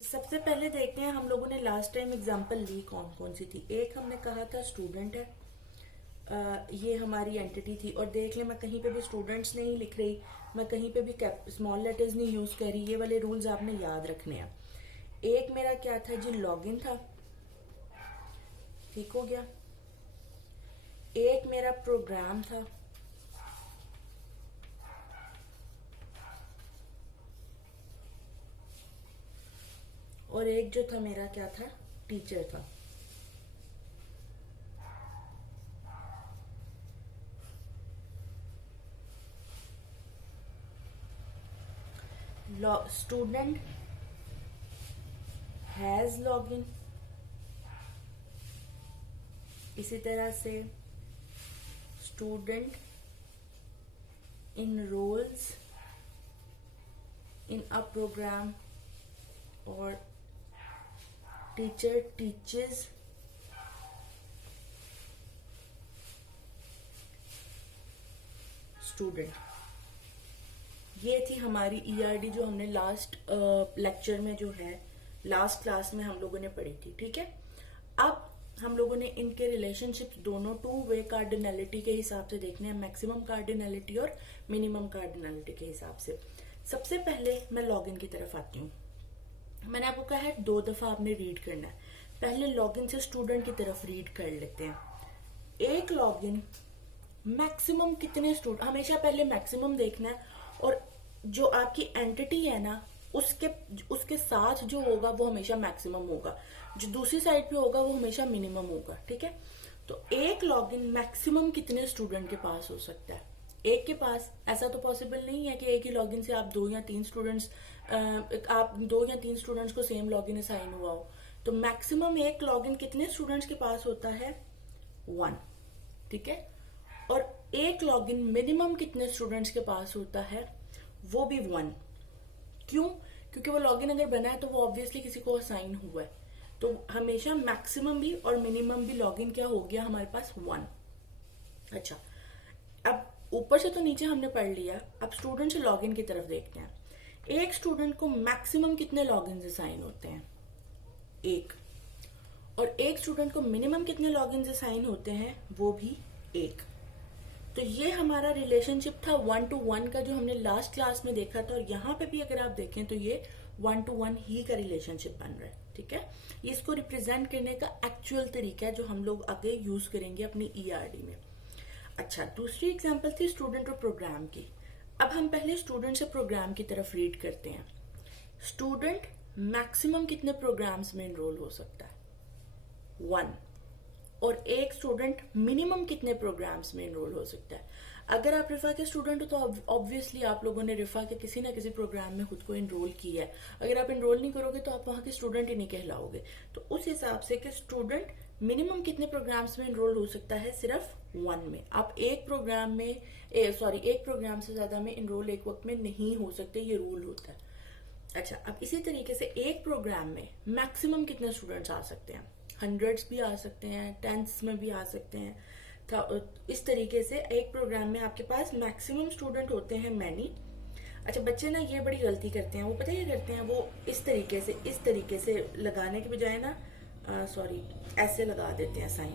सबसे पहले देखते हैं हम लोगों ने लास्ट टाइम एग्जांपल ली कौन कौन सी थी। एक हमने कहा था स्टूडेंट है। ये हमारी एंटिटी थी और देख लें मैं कहीं पे भी स्टूडेंट्स नहीं लिख रही, मैं कहीं पे भी स्मॉल लेटर्स नहीं यूज कर रही। ये वाले रूल्स आपने याद रखने हैं। एक मेरा क्या था जी, लॉगिन था, ठीक हो गया। एक मेरा प्रोग्राम था, और एक जो था मेरा क्या था, टीचर था। स्टूडेंट हैज लॉगिन, इसी तरह से student enrolls in a program और टीचर teaches स्टूडेंट। ये थी हमारी ईआरडी जो हमने लास्ट लेक्चर में जो है लास्ट क्लास में हम लोगों ने पढ़ी थी, ठीक है। अब हम लोगों ने इनके रिलेशनशिप्स दोनों टू वे कार्डिनलिटी के हिसाब से देखने हैं, मैक्सिमम कार्डिनलिटी और मिनिमम कार्डिनलिटी के हिसाब से। सबसे पहले मैं लॉगिन की तरफ आती हूँ। मैंने आपको कहा है 2 दफा आपने रीड करना है। पहले लॉगिन से स्टूडेंट की तरफ रीड कर लेते हैं। एक लॉगिन मैक्सिमम कितने स्टूडेंट, हमेशा पहले मैक्सिमम देखना है, और जो आपकी एंटिटी है ना उसके उसके साथ जो होगा वो हमेशा मैक्सिमम होगा, जो दूसरी साइड पे होगा वो हमेशा मिनिमम होगा, ठीक है। तो एक लॉगिन मैक्सिमम कितने स्टूडेंट के पास हो सकता है? एक के पास। ऐसा तो पॉसिबल नहीं है कि एक ही लॉगिन से आप 2 या 3 स्टूडेंट्स को सेम लॉगिन असाइन हुआ हो। तो मैक्सिमम एक लॉगिन कितने स्टूडेंट्स के पास होता है? 1, ठीक है। और एक लॉगिन मिनिमम कितने स्टूडेंट्स के पास होता है? वो भी 1। क्यों? क्योंकि वो लॉगिन अगर बना है तो वो ऑब्वियसली किसी को असाइन हुआ है। तो हमेशा मैक्सिमम भी और मिनिमम भी लॉगिन क्या हो गया हमारे पास? 1। अच्छा, अब ऊपर से तो नीचे हमने पढ़ लिया, अब स्टूडेंट से लॉगिन की तरफ देखते हैं। एक स्टूडेंट को मैक्सिमम कितने लॉगिन असाइन होते हैं? 1। और एक स्टूडेंट को मिनिमम कितने लॉगिन असाइन होते हैं? वो भी 1। तो ये हमारा रिलेशनशिप था 1 to 1 का जो हमने लास्ट क्लास में देखा था, और यहाँ पे भी अगर आप देखें तो ये 1 to 1 ही का रिलेशनशिप बन रहा है, ठीक है। ये इसको रिप्रेजेंट करने का एक्चुअल तरीका है जो हम लोग आगे यूज करेंगे अपनी ईआरडी में। अच्छा, दूसरी एग्जांपल थी स्टूडेंट और प्रोग्राम की। अब हम पहले स्टूडेंट से प्रोग्राम की तरफ रीड करते हैं। स्टूडेंट मैक्सिमम कितने प्रोग्राम्स में एनरोल हो सकता है? 1। और एक स्टूडेंट मिनिमम कितने प्रोग्राम्स में एनरोल हो सकता है? अगर आप रिफा के स्टूडेंट हो तो ऑब्वियसली आप लोगों ने रिफा के किसी ना किसी प्रोग्राम में खुद को एनरोल किया है। अगर आप एनरोल नहीं करोगे तो आप वहां के स्टूडेंट ही नहीं कहलाओगे। तो उस हिसाब से कि स्टूडेंट मिनिमम कितने प्रोग्राम्स में एनरोल हो सकता है? सिर्फ 1 में। आप एक प्रोग्राम में एक प्रोग्राम से ज्यादा में एनरोल एक वक्त में नहीं हो सकते, ये रूल होता है। अच्छा, अब इसी तरीके से एक प्रोग्राम में मैक्सिमम कितने स्टूडेंट्स आ सकते हैं? 100s भी आ सकते हैं, 10s में भी आ सकते हैं। इस तरीके से एक प्रोग्राम में आपके पास मैक्सिमम स्टूडेंट होते हैं मैनी। अच्छा, बच्चे ना ये बड़ी गलती करते हैं, वो पता है क्या करते हैं, वो इस तरीके से लगाने के बजाय ना ऐसे लगा देते हैं साइन।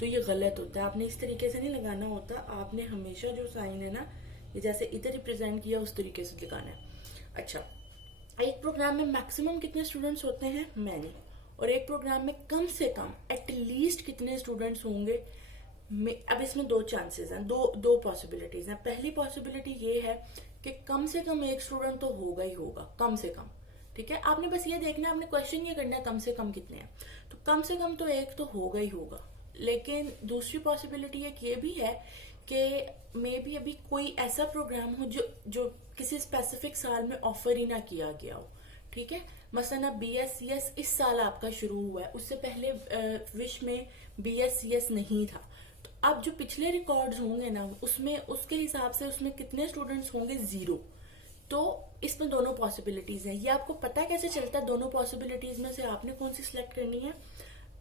तो ये गलत होता है, आपने इस तरीके से नहीं लगाना होता। आपने हमेशा जो साइन है ना, ये जैसे इधर रिप्रेजेंट किया उस तरीके से लगाना है। अच्छा, एक प्रोग्राम में मैक्सिमम कितने स्टूडेंट्स होते हैं? मैनी। और एक प्रोग्राम में कम से कम एटलीस्ट कितने स्टूडेंट्स होंगे? अब इसमें 2 चांसेस हैं, दो पॉसिबिलिटीज हैं। पहली पॉसिबिलिटी ये है कि कम से कम एक स्टूडेंट तो होगा ही होगा, कम से कम, ठीक है। आपने बस ये देखना है, आपने क्वेश्चन ये करना है कम से कम कितने हैं। तो कम से कम तो एक तो होगा ही होगा। लेकिन दूसरी पॉसिबिलिटी एक ये भी है कि मे बी अभी कोई ऐसा प्रोग्राम हो जो किसी स्पेसिफिक साल में ऑफर ही ना किया गया हो, ठीक है। मसलन अब BScs इस साल आपका शुरू हुआ है, उससे पहले विश में BScs नहीं था। तो अब जो पिछले रिकॉर्ड्स होंगे ना उसमें उसके हिसाब से उसमें कितने स्टूडेंट्स होंगे? 0। तो इसमें दोनों पॉसिबिलिटीज हैं। ये आपको पता कैसे चलता है दोनों पॉसिबिलिटीज में से आपने कौन सी सिलेक्ट करनी है?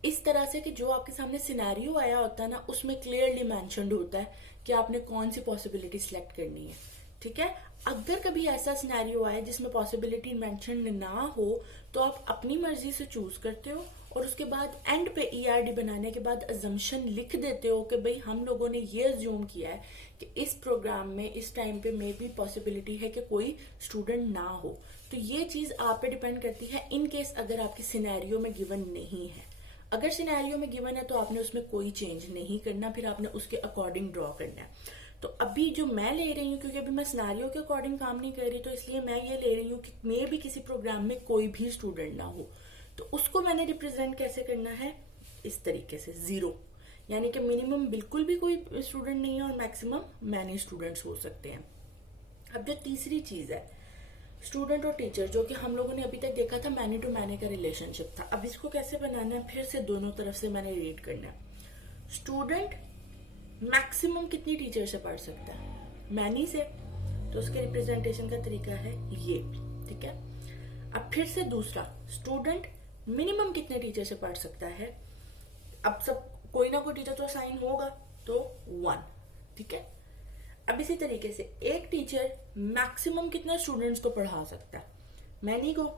इस तरह से कि जो आपके सामने सिनेरियो आया होता है ना उसमें क्लियरली मेंशन्ड होता है कि आपने कौन सी पॉसिबिलिटी सिलेक्ट करनी है, ठीक है। अगर कभी ऐसा सिनेरियो आए जिसमें पॉसिबिलिटी मेंशन ना हो तो आप अपनी मर्जी से चूज करते हो और उसके बाद एंड पे ईआरडी बनाने के बाद अजम्पशन लिख देते हो कि भाई हम लोगों ने ये अज्यूम किया है कि इस प्रोग्राम में इस टाइम पे मे भी पॉसिबिलिटी है कि कोई स्टूडेंट ना हो। तो ये चीज आप पे डिपेंड करती है इन केस अगर आपके सिनेरियो में गिवन नहीं है। अगर सिनेरियो में गिवन है तो आपने उसमें कोई चेंज नहीं करना, फिर आपने उसके अकॉर्डिंग ड्रॉ करना है। तो अभी जो मैं ले रही हूँ, क्योंकि अभी मैं सिनेरियो के अकॉर्डिंग काम नहीं कर रही, तो इसलिए मैं ये ले रही हूँ कि मे भी किसी प्रोग्राम में कोई भी स्टूडेंट ना हो। तो उसको मैंने रिप्रेजेंट कैसे करना है, इस तरीके से 0, यानी कि मिनिमम बिल्कुल भी कोई स्टूडेंट नहीं है और मैक्सिमम मैनी स्टूडेंट्स हो सकते हैं। अब जो तीसरी चीज है स्टूडेंट और टीचर, जो कि हम लोगों ने अभी तक देखा था मैनी टू मैनी का रिलेशनशिप था। अब इसको कैसे बनाना है, फिर से दोनों तरफ से मैंने रीड करना है। स्टूडेंट मैक्सिमम कितनी टीचर से पढ़ सकता है, मैनी से, तो उसके रिप्रेजेंटेशन का तरीका है ये, ठीक है। अब फिर से दूसरा, स्टूडेंट मिनिमम कितने टीचर से पढ़ सकता है, अब सब कोई ना कोई टीचर तो असाइन होगा, तो 1, ठीक है। अब इसी तरीके से एक टीचर मैक्सिमम कितने स्टूडेंट्स को पढ़ा सकता है, मैनी को,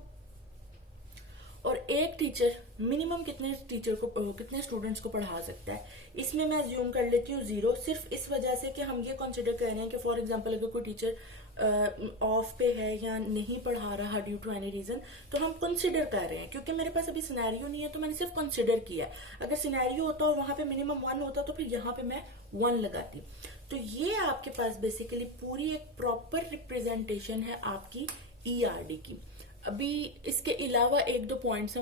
और एक टीचर मिनिमम कितने स्टूडेंट्स को पढ़ा सकता है। इसमें मैं अज्यूम कर लेती हूँ 0, सिर्फ इस वजह से कि हम ये कंसिडर कर रहे हैं कि फॉर एग्जांपल अगर कोई टीचर ऑफ पे है या नहीं पढ़ा रहा ड्यू टू एनी रीजन, तो हम कंसिडर कर रहे हैं। क्योंकि मेरे पास अभी सिनेरियो नहीं है तो मैंने सिर्फ कंसिडर किया। अगर सिनेरियो होता और वहां पे मिनिमम 1 होता तो फिर यहाँ पे मैं 1 लगाती। तो ये आपके पास बेसिकली पूरी एक प्रॉपर रिप्रेजेंटेशन है आपकी ईआरडी की। अभी इसके अलावा 1-2 पॉइंट्स हम